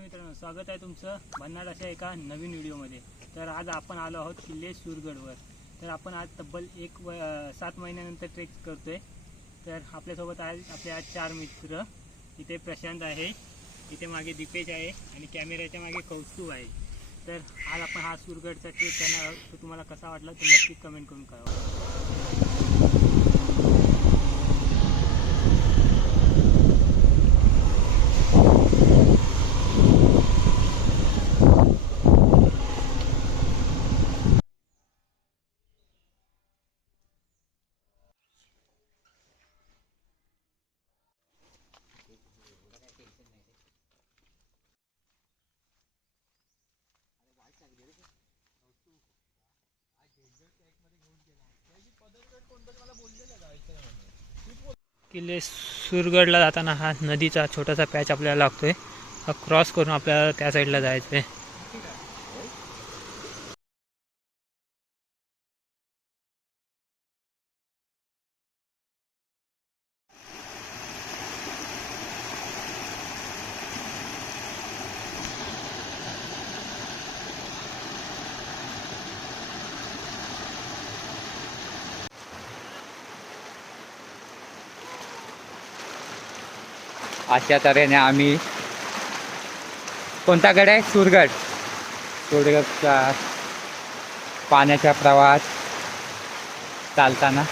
नमस्कार मित्रांनो, स्वागत आहे तुमचं भन्नाट अशा एका नवीन व्हिडिओमध्ये। तर आज आपण आलो आहोत किल्ले सुरगडवर। तर आपण आज तब्बल 7 महिन्यानंतर ट्रेक करतोय। तर आपल्यासोबत आपले आज 4 मित्र। इथे प्रशांत आहे, इथे मागे दीपेश आहे आणि कॅमेऱ्याच्या मागे कौस्तुभ आहे। तर आज आपण हा सुरगडचा ट्रेक करणार आहोत। तर तुम्हाला कसा वाटला तर नक्की कमेंट करून कळवा। किल्ले सुरगडला जाताना हा नदीचा छोटासा पॅच आपल्याला लागतोय। हा क्रॉस करून आपल्याला त्या साईडला जायचं आहे। अशा तऱ्हेने आम्ही कोणता गड आहे? सुरगडचा पाण्याच्या प्रवाहात चालताना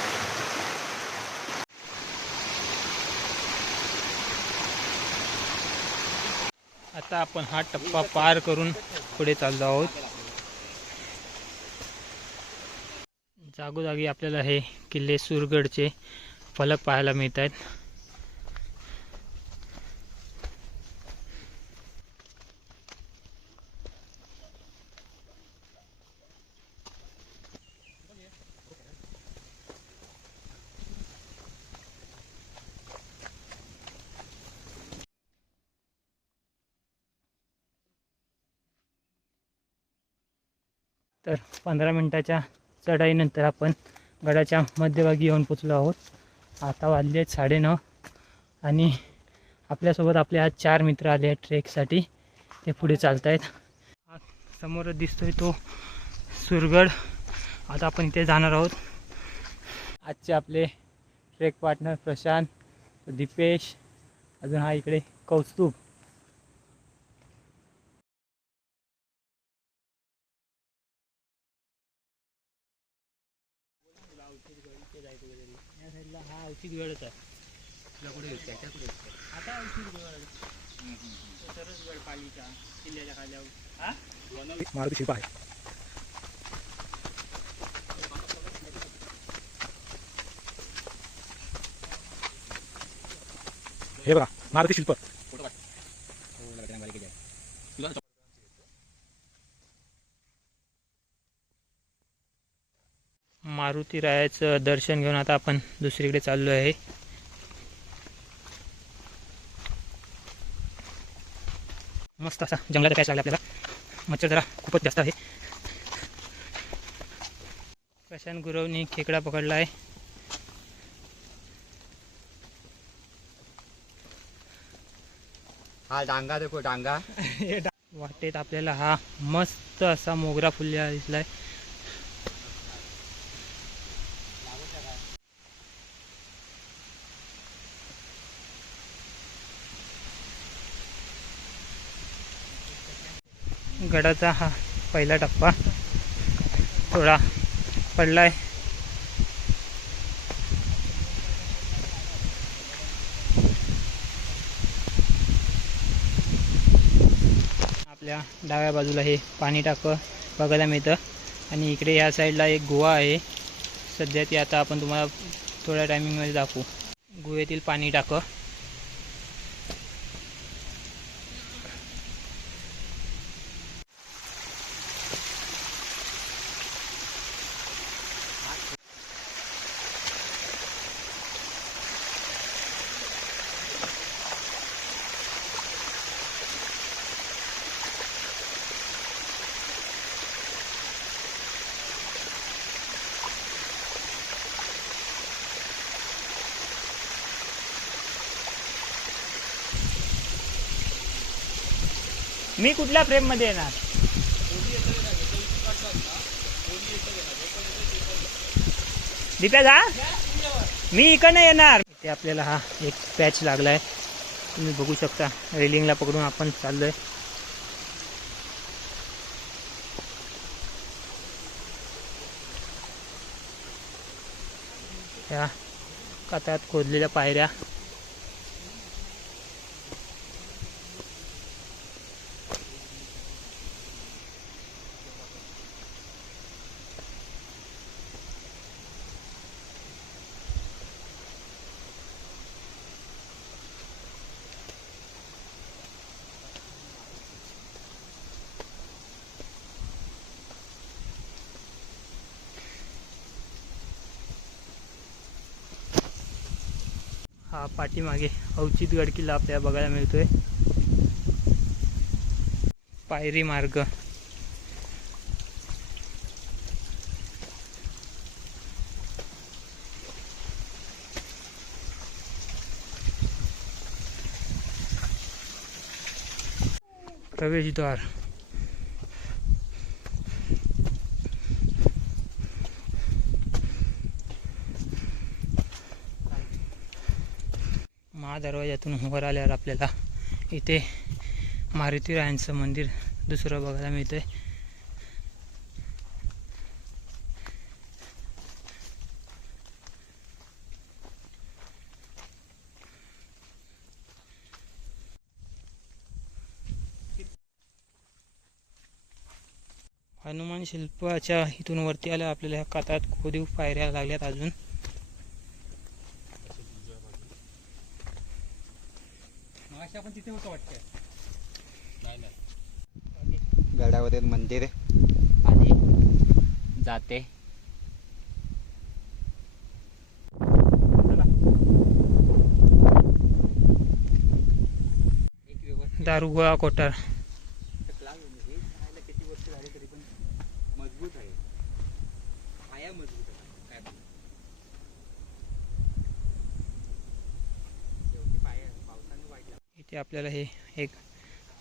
आता आपण हा टप्पा पार करून पुढे चाललो आहोत। जागोजागी आपल्याला हे किल्ले सुरगडचे फलक पाहायला मिळत आहेत। तर 15 मिनिटाच्या चढाईनंतर आपण गडाच्या मध्यभागी येऊन पोचलो आहोत। आता वाजले 9:30 आणि आपल्यासोबत आपले आज 4 मित्र आले आहेत ट्रेकसाठी। ते पुढे चालत आहेत। समोर दिसतोय तो सुरगड। आता आपण इथे जाणार आहोत। आजचे आपले ट्रेक पार्टनर प्रशांत, दीपेश, अजून हा इकडे कौस्तुभ। या साईडला हा औषध गडच आहे। आता औषध गड सरस गड पालीचा किल्ल्याच्या खाल्यावर मारुती शिल्प आहे। हे बघा मारुती शिल्प। मारुती रायाचं दर्शन घेऊन आता आपण दुसरीकडे चाललो आहे। मस्त असा जंगलाचा पॅच लागला आपल्याला। मच्छर जरा खूपच जास्त आहे। प्रशांत गुरवनी खेकडा पकडला आहे। हा डांगा देखो डांगा। वाटेत आपल्याला हा मस्त असा मोगरा फुललेला दिसलाय। गडाचा हा पहिला टप्पा थोडा पडलाय। आपल्या डाव्या बाजूला हे पाणी टाकं बघायला मिळतं आणि इकडे या साईडला एक गुहा आहे। सध्या ती आता आपण तुम्हाला थोड्या टायमिंगमध्ये दाखवू। गुहेतील पाणी टाकं मी कुठल्या फ्रेम मध्ये येणार? दीप्या जा, मी इकडनं येणार. इथे आपल्याला हा एक पॅच लागलाय, तुम्ही बघू शकता. रेलिंगला पकडून आपण चाललोय. या कातळात खोदलेल्या पायऱ्या. हा पाठीमागे अवचित गड किल्ला आपल्याला बघायला मिळतोय. पायरी मार्ग. प्रवेशद्वार. महादरवाज्यातून वर आल्यावर आपल्याला इथे मारुतीरायांचं मंदिर दुसरं बघायला मिळतंय. हनुमान शिल्पाच्या इथून वरती आल्या आपल्याला ह्या कातळात खोदीव पायऱ्या लागल्यात अजून. आपण तिथे होतं वाटतं. गडावरील मंदिर आणि जाते. दारुगोळा कोठार. किती वर्ष झाले तरी पण मजबूत आहे. पाया मजबूत आहे. पावसाने वाढला. इथे आपल्याला हे एक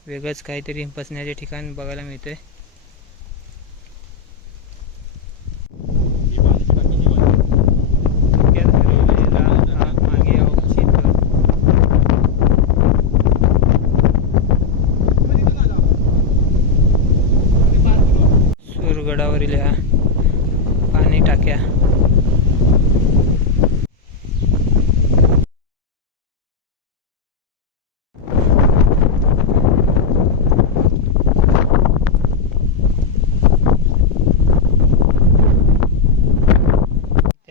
वेगळंच काहीतरी बसण्याचे ठिकाण बघायला मिळतंय. मागे अवचित सुरगडावरील ह्या पाणी टाक्या.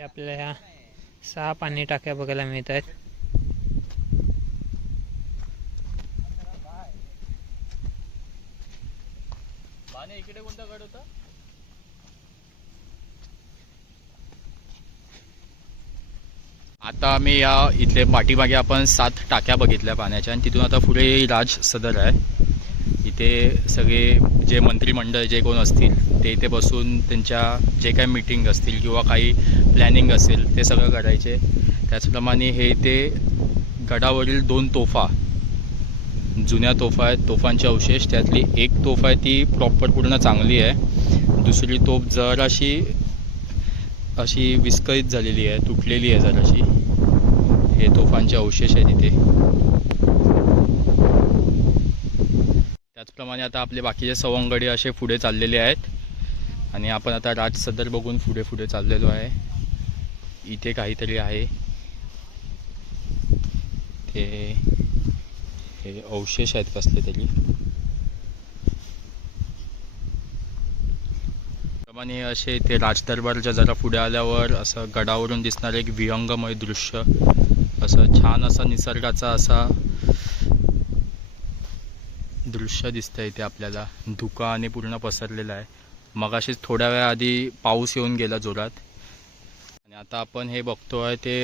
आपल्याला ह्या 6 पाणी टाक्या बघायला मिळत आहेत. इकडे कोणता गड होता? आता आम्ही या इथले पाठीमागे आपण 7 टाक्या बघितल्या पाण्याच्या, आणि तिथून आता पुढे राज सदर आहे. इथे सगळे जे मंत्रिमंडळ जे कोण असतील ते इथे बसून त्यांच्या जे काही मीटिंग असतील किंवा काही प्लॅनिंग असेल ते सगळं करायचे. त्याचप्रमाणे हे इथे गडावरील 2 तोफा, जुन्या तोफा आहेत, तोफांचे अवशेष. त्यातली एक तोफ आहे ती प्रॉपर पूर्ण चांगली आहे, दुसरी तोफ जराशी अशी विस्कळीत झालेली आहे, तुटलेली आहे जराशी. हे तोफांचे अवशेष आहेत इथे. त्याचप्रमाणे आता आपले बाकीचे सवंगडी असे पुढे चाललेले आहेत, आणि आपण आता राज सदर बघून पुढे पुढे चाललेलो आहे. इथे काहीतरी आहे, ते हे अवशेष आहेत कसले तरी. प्रमाणे असे ते राजदरबारच्या जरा पुढे आल्यावर असं गडावरून दिसणार एक विहंगमय दृश्य, असं छान असा निसर्गाचा असा दृश्य दिसतंय इथे आपल्याला. धुका आणि पूर्ण पसरलेला आहे. मगाशीच थोड्या वेळा आधी पाऊस येऊन गेला जोरात, आणि आता आपण हे बघतोय ते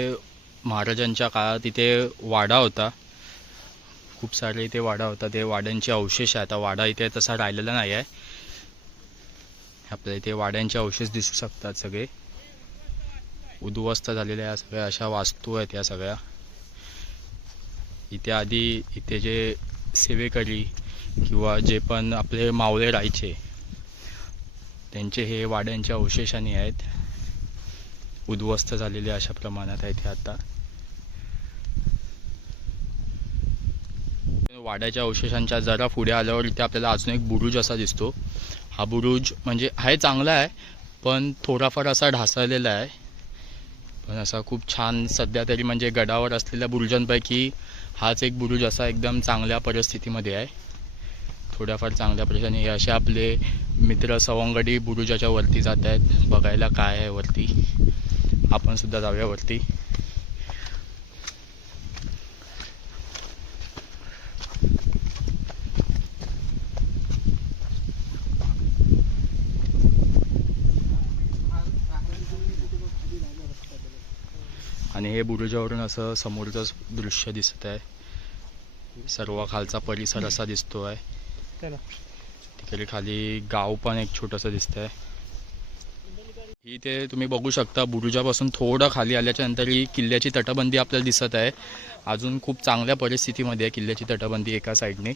महाराजांच्या काळात इथे वाडा होता. खूप सारे इथे वाडा होता, ते वाड्यांचे अवशेष आहे. आता वाडा इथे तसा राहिलेला नाही आहे. आपल्याला इथे वाड्यांचे अवशेष दिसू शकतात. सगळे उद्ध्वस्त झालेल्या या सगळ्या अशा वास्तू आहेत या सगळ्या. इथे आधी इथे जे सेवेकरी किंवा जे पण आपले मावळे राहायचे त्यांचे हे वाड्यांच्या अवशेषांनी आहेत, उद्ध्वस्त झालेले अशा प्रमाणात आहेत हे आता. वाड्याच्या अवशेषांच्या जरा पुढे आल्यावर इथे आपल्याला अजून एक बुरुज असा दिसतो. हा बुरुज म्हणजे आहे चांगला आहे पण थोडाफार असा ढासळलेला आहे, पण असा खूप छान सध्या तरी म्हणजे गडावर असलेल्या बुरुजांपैकी हाच एक बुरुज असा एकदम चांगल्या परिस्थितीमध्ये आहे, थोड्याफार चांगल्या परिस्थितीने. हे असे आपले मित्र सवंगडी बुरुजाच्या वरती जात आहेत बघायला काय आहे वरती. आपण सुद्धा जाऊया वरती. आणि हे बुरुजावरून असं समोरचं दृश्य दिसत आहे, सर्व खालचा परिसर असा दिसतो आहे. चला. तिकडे खाली गाव पण एक छोटंसं दिसत आहे. ही ते तुम्ही बघू शकता बुरुजापासून थोडं खाली आल्याच्या नंतर ही किल्ल्याची तटबंदी आपल्याला दिसत आहे. अजून खूप चांगल्या परिस्थितीमध्ये आहे किल्ल्याची तटबंदी एका साईडने.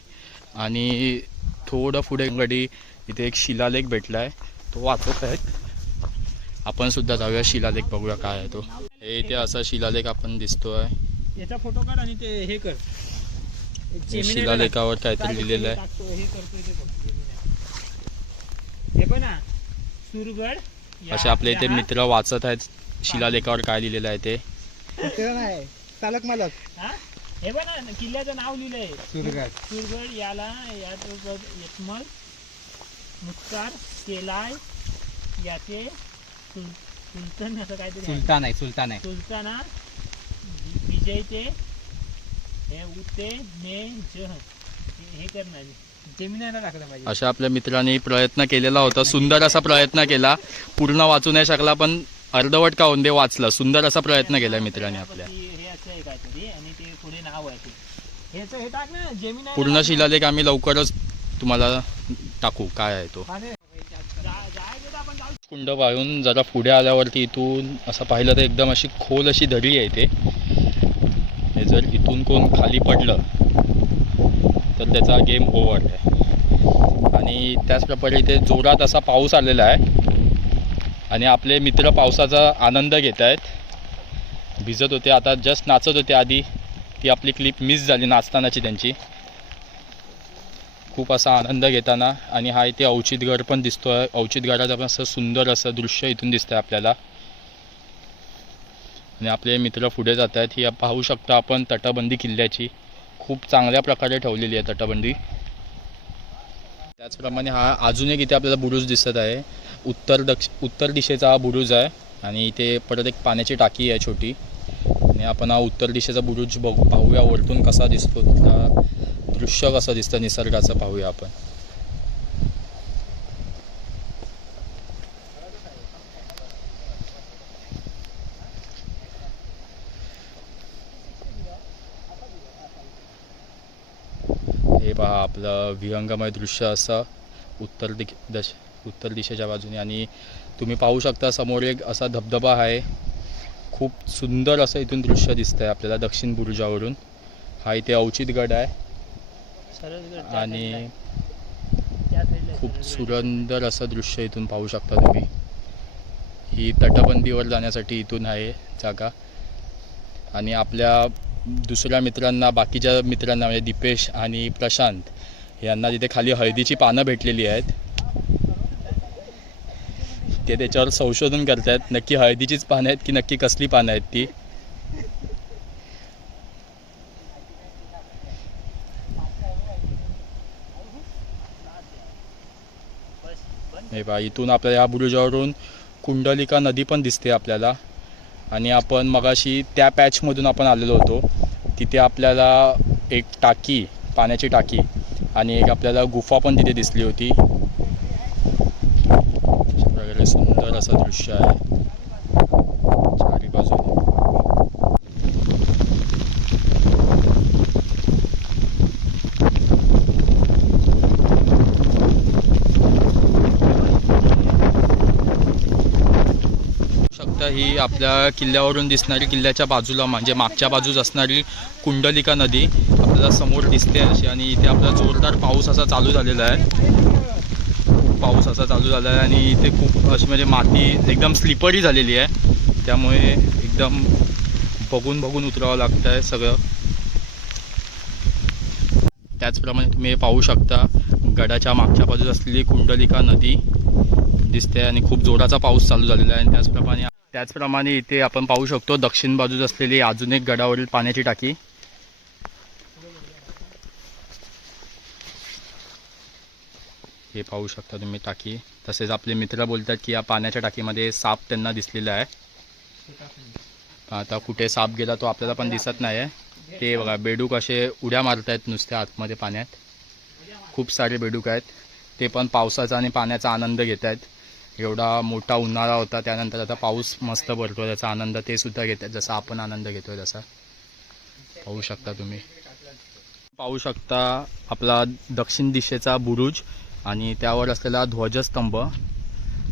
आणि थोडं पुढे गडी इथे एक शिलालेख भेटला आहे, तो वाचत आहेत. आपण सुद्धा जाऊया शिलालेख बघूया काय आहे तो. हे इथे असा शिलालेख आपण दिसतोय. याचा फोटो काढ आणि ते हे कर. शिलालेखावर काहीतरी लिहिलेलं आहे. हे करतोय ते बघ. हे पण ना सुरगड असे आपले इथे मित्र वाचत आहेत शिलालेखावर काय लिहिलेलं आहे ते. चालक मालक. हे पण ना किल्ल्याचं नाव लिहिलंय सुरगड. सुरगड. याला यात यशमल मुक्तार केलाय याचे सुलतान असं काहीतरी सुलतान आहे. सुलताना विजय ते हे उते ने जह हे करणार जमिनीला टाकलं पाहिजे. अशा आपल्या मित्रांनी प्रयत्न केलेला होता, सुंदर असा प्रयत्न केला. पूर्ण वाचू नाही शकला पण अर्धवट का होऊन दे वाचलं. सुंदर असा प्रयत्न केला मित्रांनी आपल्या. हे असं आहे काहीतरी आणि ते पुढे नाव आहे ते हे टाक ना जमिनी. पूर्ण शिलालेख आम्ही लवकरच तुम्हाला टाकू काय आहे तो. कुंड पाहून जरा पुढे आल्यावरती इथून असं पाहिलं तर एकदम अशी खोल अशी दरी आहे इथे. हे जर इथून कोण खाली पडलं तर त्याचा गेम ओव्हर आहे. आणि त्याचप्रमाणे इथे जोरात असा पाऊस आलेला आहे आणि आपले मित्र पावसाचा आनंद घेत आहेत. भिजत होते, आता जस्ट नाचत होते. आधी ती आपली क्लिप मिस झाली नाचतानाची त्यांची. खूप असा आनंद घेताना. आणि हा इथे अवचितगड पण दिसतो आहे. अवचितगडाचं पण असं सुंदर असं दृश्य इथून दिसतं आहे आपल्याला. आणि आपले मित्र पुढे जात आहेत. ही पाहू शकता आपण तटबंदी किल्ल्याची खूप चांगल्या प्रकारे ठेवलेली आहे तटबंदी. त्याचप्रमाणे हा अजून एक इथे आपल्याला बुरुज दिसत आहे. उत्तर दिशेचा हा बुरुज आहे आणि इथे परत एक पाण्याची टाकी आहे छोटी. आणि आपण हा उत्तर दिशेचा बुरुज पाहूया वरतून कसा दिसतो, तिथला दृश्य कसं दिसतं निसर्गाचं पाहूया आपण. हे पहा आपलं विहंगमय दृश्य असं उत्तर दिशेच्या बाजूने. आणि तुम्ही पाहू शकता समोर एक असा धबधबा आहे. खूप सुंदर असं इथून दृश्य दिसतं आहे आपल्याला दक्षिण बुरुजावरून. हा इथे अवचितगड आहे आणि खूप सुंदर असं दृश्य इथून पाहू शकता तुम्ही. ही तटबंदीवर जाण्यासाठी इथून आहे जागा. आणि आपल्या दुसऱ्या मित्रांना, बाकीच्या मित्रांना म्हणजे दीपेश आणि प्रशांत यांना तिथे खाली हळदीची पानं भेटलेली आहेत. ते त्याच्यावर संशोधन करत आहेत नक्की हळदीचीच पानं आहेत की नक्की कसली पानं आहेत ती. हे पहा इथून आपल्याला ह्या बुरुजावरून कुंडलिका नदी पण दिसते आपल्याला. आणि आपण मगाशी त्या पॅचमधून आपण आलेलो होतो तिथे आपल्याला एक टाकी, पाण्याची टाकी आणि एक आपल्याला गुफा पण तिथे दिसली होती. अशा प्रकारे सुंदर असं दृश्य आहे चारी बाजूने. ही आपल्या किल्ल्यावरून दिसणारी, किल्ल्याच्या बाजूला म्हणजे मागच्या बाजूस असणारी कुंडलिका नदी आपल्याला समोर दिसते अशी. आणि इथे आपला जोरदार पाऊस असा चालू झालेला आहे, खूप पाऊस असा चालू झाला आहे. आणि इथे खूप अशी म्हणजे माती एकदम स्लिपरी झालेली आहे, त्यामुळे एकदम बघून बघून उतरावं लागतं आहे सगळं. त्याचप्रमाणे तुम्ही पाहू शकता गडाच्या मागच्या बाजूस असलेली कुंडलिका नदी दिसते आणि खूप जोराचा पाऊस चालू झालेला आहे. आणि त्याचप्रमाणे इथे आपण पाहू शकतो दक्षिण बाजूस असलेली अजून एक गडावरील पाण्याची टाकी. हे पाहू शकता तुम्ही टाकी. तसेच आपले मित्र बोलतात की या पाण्याच्या टाकीमध्ये साप त्यांना दिसलेला आहे. आता कुठे साप गेला तो आपल्याला पण दिसत नाही आहे. ते बघा बेडूक असे उड्या मारत आहेत नुसत्या आतमध्ये पाण्यात. खूप सारे बेडूक आहेत, ते पण पावसाचा आणि पाण्याचा आनंद घेत आहेत. एवढा मोठा उन्हाळा होता, त्यानंतर आता पाऊस मस्त पडतो, त्याचा आनंद ते सुद्धा घेत आहेत, जसा आपण आनंद घेतोय तसा. पाहू शकता तुम्ही. पाहू शकता आपला दक्षिण दिशेचा बुरुज आणि त्यावर असलेला ध्वजस्तंभ.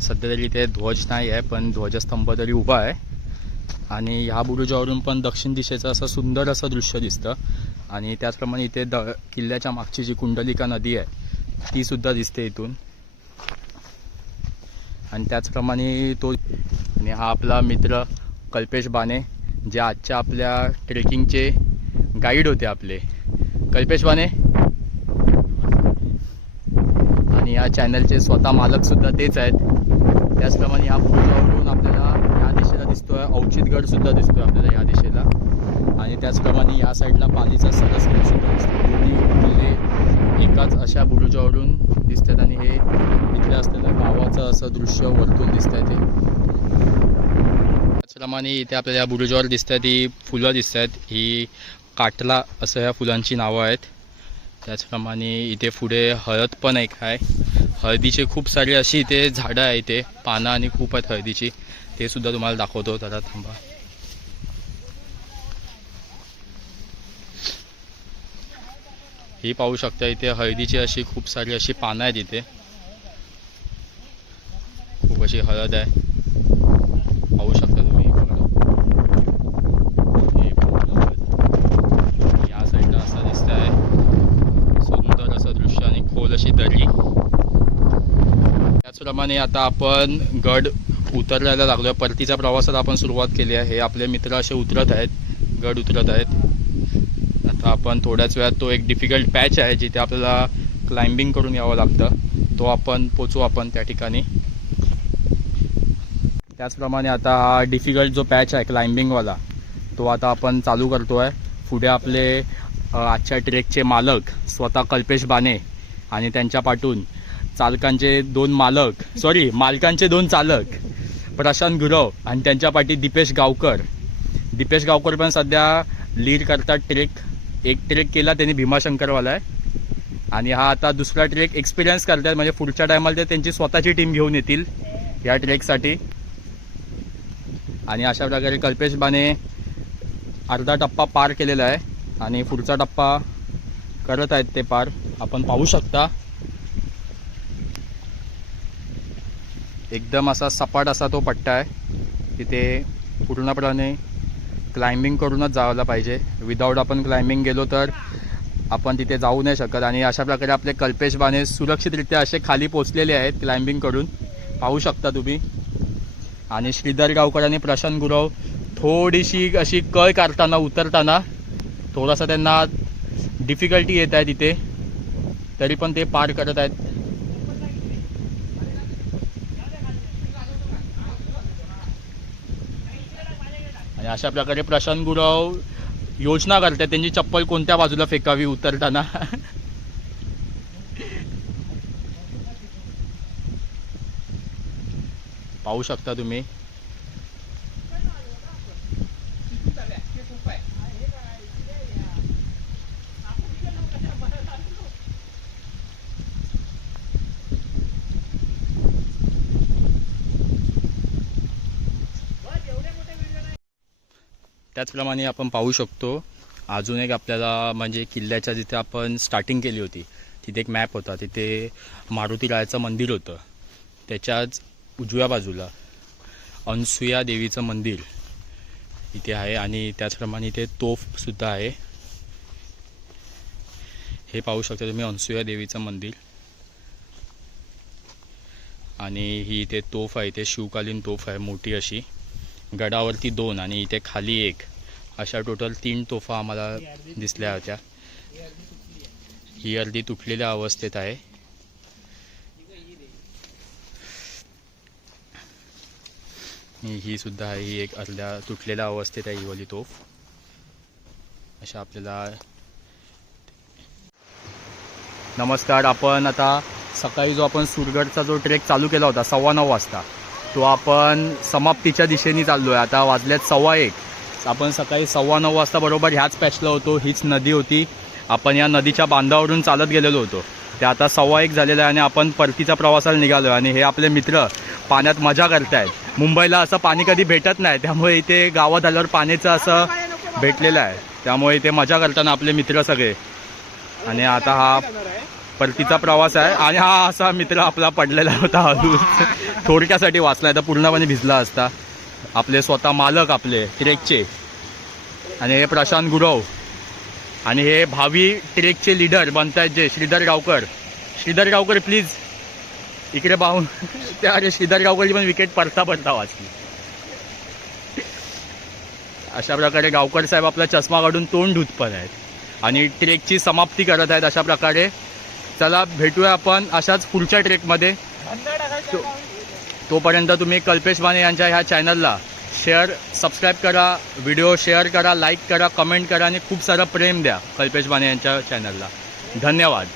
सध्या तरी इथे ध्वज नाही आहे, पण ध्वजस्तंभ तरी उभा आहे. आणि ह्या बुरुजावरून पण दक्षिण दिशेचं असं सुंदर असं दृश्य दिसतं. आणि त्याचप्रमाणे इथे किल्ल्याच्या मागची जी कुंडलिका नदी आहे ती सुद्धा दिसते इथून. आणि त्याचप्रमाणे आणि हा आपला मित्र कल्पेश बाने, जे आजच्या आपल्या ट्रेकिंगचे गाईड होते आपले. कल्पेश बाने आणि या चॅनलचे स्वतः मालकसुद्धा तेच आहेत. त्याचप्रमाणे या बुरुजावरून आपल्याला या दिशेला दिसतोय अवचितगड सुद्धा दिसतोय आपल्याला या दिशेला. आणि त्याचप्रमाणे या साईडला पालीचा सरसगड सुद्धा दिसतो. दोन्ही किल्ले एकाच अशा बुरुजावरून दिसतात आणि हे इथल्या असलेलं गावाचं असं दृश्य वरतून दिसत आहे ते. त्याचप्रमाणे इथे आपल्याला या बुरुजावर दिसत आहेत ही फुलं दिसत आहेत, ही काटला असं ह्या फुलांची नावं आहेत. त्याचप्रमाणे इथे पुढे हळद पण एक आहे. हळदीचे खूप सारी अशी इथे झाडं आहे, इथे पानं आणि खूप आहेत हळदीची, ते सुद्धा तुम्हाला दाखवतो. जरा थांबा. ही पाहू शकता इथे हळदीची अशी खूप सारी अशी पानं आहेत, इथे खूप अशी हळद आहे. पाहू शकता तुम्ही. या साईडला असं दिसत आहे सुंदर असं दृश्य आणि खोल अशी दरी. त्याचप्रमाणे आता आपण गड उतरायला लागलो आहे. परतीच्या प्रवासाला आपण सुरुवात केली आहे. हे आपले मित्र असे उतरत आहेत, गड उतरत आहेत. आता आपण थोड्याच वेळात तो एक डिफिकल्ट पॅच आहे जिथे आपल्याला क्लाइम्बिंग करून यावं लागतं, तो आपण पोचू आपण त्या ठिकाणी. त्याचप्रमाणे आता हा डिफिकल्ट जो पॅच आहे क्लाइम्बिंगवाला, तो आता आपण चालू करतो आहे. पुढे आपले आजच्या ट्रेकचे मालक स्वतः कल्पेश बाने आणि त्यांच्या पाठून मालकांचे दोन चालक प्रशांत गुरव आणि त्यांच्या पाठी दीपेश गावकर पण सध्या लीड करतात ट्रेक. एक ट्रेक केला त्यांनी भीमाशंकरवाला आहे आणि हा आता दुसरा ट्रेक एक्सपिरियन्स करतात, म्हणजे पुढच्या टायमाला ते त्यांची स्वतःची टीम घेऊन येतील या ट्रेकसाठी. आणि अशा प्रकारे कल्पेश बाने अर्धा टप्पा पार केलेला आहे आणि पुढचा टप्पा करत आहेत ते पार. आपण पाहू शकता एकदम असा सपाट असा तो पट्टा आहे, तिथे पूर्णपणे क्लाइम्बिंग करूनच जायला पाहिजे. विदाऊट आपण क्लाइम्बिंग गेलो तर आपण तिथे जाऊ नाही शकत. आणि अशा प्रकारे आपले कल्पेश बाने सुरक्षितरित्या असे खाली पोचलेले आहेत क्लाइम्बिंग करून, पाहू शकता तुम्ही. आणि श्रीधर गावकर आणि प्रशांत गुरव थोडीशी अशी कळ काढताना उतरताना थोडासा त्यांना डिफिकल्टी येत आहे तिथे, तरी पण ते पार करत आहेत. आणि अशा प्रकारे प्रशांत गुरव योजना करतात त्यांची चप्पल कोणत्या बाजूला फेकावी उतरताना. पाहू शकता तुम्ही. त्याचप्रमाणे आपण पाहू शकतो अजून एक आपल्याला म्हणजे किल्ल्याच्या जिथे आपण स्टार्टिंग केली होती तिथे एक मॅप होता, तिथे मारुती रायाचं मंदिर होतं. त्याच्याच उजव्या बाजूला अनसुया देवीचं मंदिर इथे आहे आणि त्याचप्रमाणे इथे तोफसुद्धा आहे. हे पाहू शकता तुम्ही अनसुया देवीचं मंदिर आणि ही इथे तोफ आहे. इथे शिवकालीन तोफ आहे मोठी अशी. गडावरती 2 आणि इथे खाली 1 अशा टोटल 3 तोफा आम्हाला दिसल्या होत्या. ही अर्धी तुटलेल्या अवस्थेत आहे. ही सुद्धा आहे. ही एक अर्ध्या तुटलेल्या अवस्थेत आहे ही वाली तोफ. अशा आपल्याला नमस्कार. आपण आता सकाळी जो आपण सुरगडचा जो ट्रेक चालू केला होता 9:15 वाजता तो आपण समाप्तीच्या दिशेने चाललो आहे. आता वाजल्यात 1:15. आपण सकाळी 9:15 वाजता बरोबर ह्याच पॅचला होतो. हीच नदी होती. आपण या नदीच्या बांधावरून चालत गेलेलो होतो. ते आता 1:15 झालेलं आहे आणि आपण परतीच्या प्रवासाला निघालो आहे. आणि हे आपले मित्र पाण्यात मजा करतायत. मुंबईला असं पाणी कधी भेटत नाही, त्यामुळे इथे गावात आल्यावर पाण्याचं असं भेटलेलं आहे. त्यामुळे इथे मजा करताना आपले मित्र सगळे. आणि आता हा परतीचा प्रवास आहे आणि हा असा मित्र आपला पडलेला होता हळू थोडक्यासाठी वाचला आहे तर पूर्णपणे भिजला असता. आपले स्वतः मालक आपले ट्रेकचे आणि हे प्रशांत गुरव आणि हे भावी ट्रेकचे लीडर बनतायत जे श्रीधर गावकर. श्रीधर गावकर प्लीज इकडे पाहून त्या अरे श्रीधर गावकरची पण विकेट पडता वाचली. अशा प्रकारे गावकर साहेब आपला चष्मा काढून तोंड धुत पण आहेत आणि ट्रेकची समाप्ती करत आहेत अशा प्रकारे. चला भेटूया आपण अशाच पुढच्या ट्रेकमध्ये. तोपर्यंत तुम्ही कल्पेश बाणे यांच्या ह्या चॅनलला सबस्क्राईब करा, व्हिडिओ शेअर करा, लाईक करा, कमेंट करा आणि खूप सारं प्रेम द्या कल्पेश बाणे यांच्या चॅनलला. धन्यवाद.